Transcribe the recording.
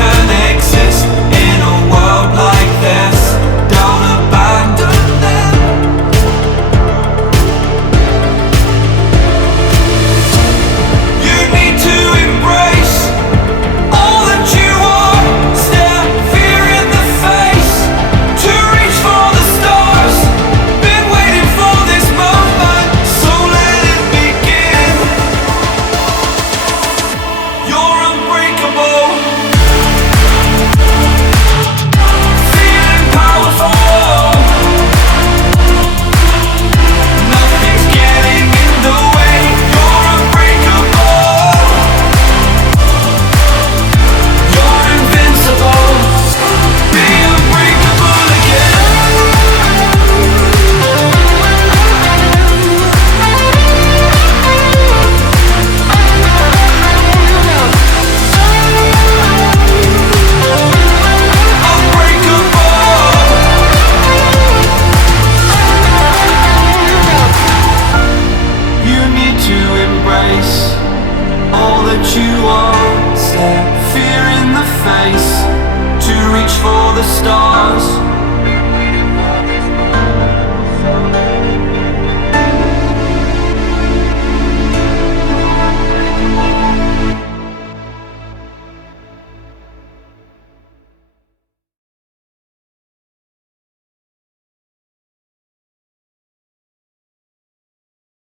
can exist in a world like this. Don't abandon them. You need to embrace all that you are. Stare fear in the face to reach for the stars. Been waiting for this moment, so let it begin. You're unbreakable, feeling powerful. Nothing's getting in the way. You're unbreakable. You're invincible. Be unbreakable again. You need to embrace all that you are. Stare fear in the face to reach for the stars.